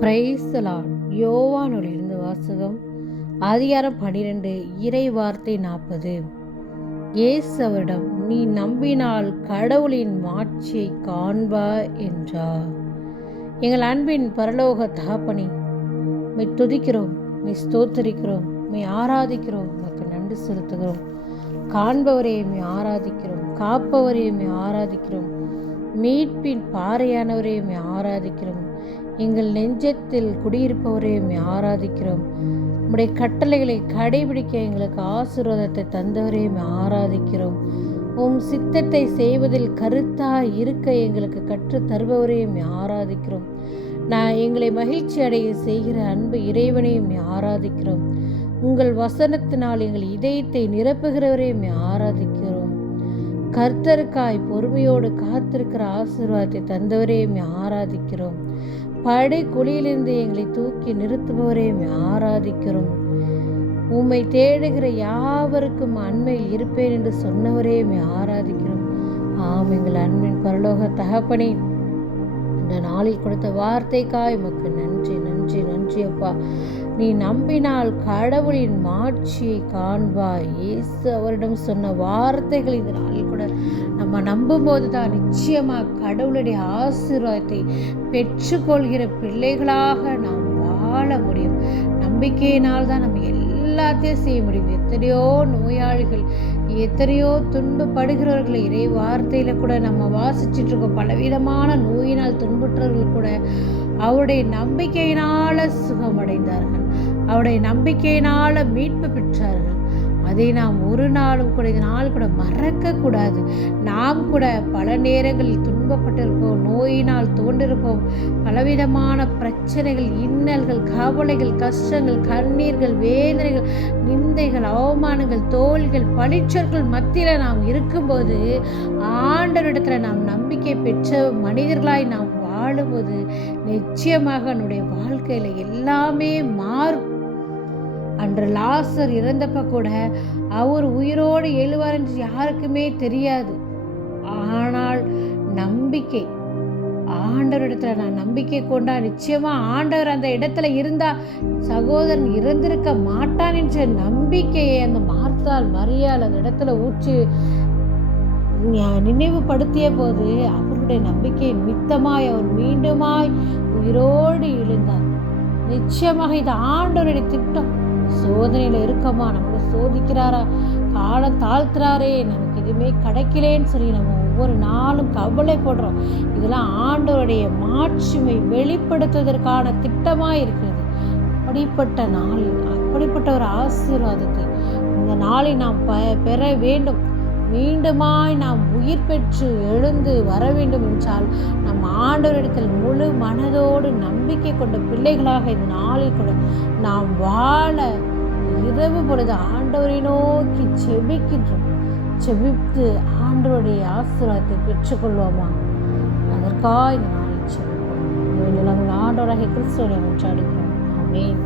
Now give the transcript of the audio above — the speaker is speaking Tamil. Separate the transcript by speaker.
Speaker 1: பிரைசலான் யோவானொலிருந்து வாசகம் அதிகாரம் பனிரெண்டு இறை வார்த்தை நாற்பது. இயேசு அவரிடம் நீ நம்பினால் கடவுளின் மாட்சியை காண்பா என்றார். எங்கள் அன்பின் பரலோக தகப்பனி மை துதிக்கிறோம் மை ஸ்தோத்தரிக்கிறோம் மை ஆராதிக்கிறோம் உனக்கு நன்றி செலுத்துகிறோம். காண்பவரையும் ஆராதிக்கிறோம் காப்பவரையும் ஆராதிக்கிறோம். மீட்பின் பாறையானவரையும் ஆராதிக்கிறோம். எங்கள் நெஞ்சத்தில் குடியிருப்பவரே ஆராதிக்கிறோம். உம்முடைய கட்டளைகளை கடைபிடிக்க எங்களுக்கு ஆசீர்வாதத்தை தந்தவரே ஆராதிக்கிறோம். உம் சித்தத்தை செய்வதில் கருத்தாக இருக்க எங்களுக்கு கற்றுத் தருபவரே ஆராதிக்கிறோம். நான் எங்களை மகிழ்ச்சி அடைய செய்கிற அன்பு இறைவனையும் ஆராதிக்கிறோம். உங்கள் வசனத்தினால் எங்கள் இதயத்தை நிரப்புகிறவரையும் ஆராதிக்கிறோம். கர்த்தருக்காய் பொறுமையோடு காத்திருக்கிற ஆசீர்வாதத்தை தந்தவரையும் ஆராதிக்கிறோம். படை குழியிலிருந்து எங்களை தூக்கி நிறுத்துபவரே ஆராதிக்கிறோம். உம்மை தேடுகிற யாவருக்கும் அண்மையில் இருப்பேன் என்று சொன்னவரே ஆராதிக்கிறோம். ஆம் எங்கள் அன்பின் பரலோக தகப்பனே இந்த நாளில் கொடுத்த வார்த்தைக்காய் உமக்கு நன்றி நன்றி நன்றி அப்பா. நீ நம்பினால் கடவுளின் மாட்சியை காண்பாய். இயேசு அவரிடம் சொன்ன வார்த்தைகள் இந்த நாளில் கூட நம்ம நம்பும்போது தான் நிச்சயமாக கடவுளுடைய ஆசீர்வாதத்தை பெற்றுக்கொள்கிற பிள்ளைகளாக நாம் வாழ முடியும். நம்பிக்கையினால் தான் நம்ம எல்லாத்தையும் செய்ய முடியும். எத்தனையோ நோயாளிகள் எத்தனையோ துன்பப்படுகிறவர்கள். இறை வார்த்தையில் கூட நம்ம வாசிச்சுட்டு இருக்கோம் பலவிதமான நோயினால் துன்புற்றவர்கள் கூட அவருடைய நம்பிக்கையினால சுகமடைந்தார்கள். அவருடைய நம்பிக்கையினால மீட்பு பெற்றார்கள். அதை நாம் ஒரு நாளும் கூட இந்த நாள் கூட மறக்க கூடாது நாம் கூட பல நேரங்களில் துன்பப்பட்டிருப்போம் நோயினால் தோன்றிருப்போம். பலவிதமான பிரச்சனைகள் இன்னல்கள் கவலைகள் கஷ்டங்கள் கண்ணீர்கள் வேதனைகள் நிந்தைகள் அவமானங்கள் தோல்கள் பளிச்சொற்கள் மத்தியில் நாம் இருக்கும்போது ஆண்டவரிடத்தில் நாம் நம்பிக்கை பெற்ற மனிதர்களாய் நாம் வாழும்போது நிச்சயமாக நம்முடைய வாழ்க்கையில் எல்லாமே மாறும். அன்று லாசர் இறந்தப்ப கூட அவர் உயிரோடு எழுவார் என்று யாருக்குமே தெரியாது. நம்பிக்கை. ஆண்டவரிடத்துல நான் நம்பிக்கை கொண்டா நிச்சயமா ஆண்டவர் அந்த இடத்துல இருந்தா சகோதரன் இறந்திருக்க மாட்டான் என்ற நம்பிக்கையை அந்த மார்த்தால் மறியால் அந்த இடத்துல ஊற்றி நினைவுபடுத்திய போது அவருடைய நம்பிக்கை மித்தமாய் அவர் மீண்டுமாய் உயிரோடு எழுந்தார். நிச்சயமாக இது ஆண்டவருடைய திட்டம். சோதனையில் இருக்கமா நம்மளை சோதிக்கிறாரா? காலம் தாழ்த்துறாரே நமக்கு எதுவுமே கிடைக்கலேன்னு சொல்லி நம்ம ஒவ்வொரு நாளும் கவலைப்படுறோம். இதெல்லாம் ஆண்டவருடைய மாட்சிமை வெளிப்படுத்துவதற்கான திட்டமாக இருக்கிறது அப்படிப்பட்ட நாளில் அப்படிப்பட்ட ஒரு ஆசீர்வாதத்தை இந்த நாளை நாம் ப பெற வேண்டும். மீண்டுமாய் நாம் உயிர் பெற்று எழுந்து வர வேண்டும் என்றால் நம் ஆண்டவரிடத்தில் முழு மனதோடு நம்பிக்கை கொண்ட பிள்ளைகளாக இந்த நாளில் கூட நாம் வாழ இரவு பொழுது ஆண்டவரை நோக்கி செபிக்கின்றோம். செபித்து ஆண்டவருடைய ஆசீர்வாதத்தை பெற்றுக்கொள்வோமா? அதற்காக இந்த நாளில் செபிப்போம். நாங்கள் ஆண்டவராக கிறிஸ்துவை ஒன்றாடுகிறோம் அமேன்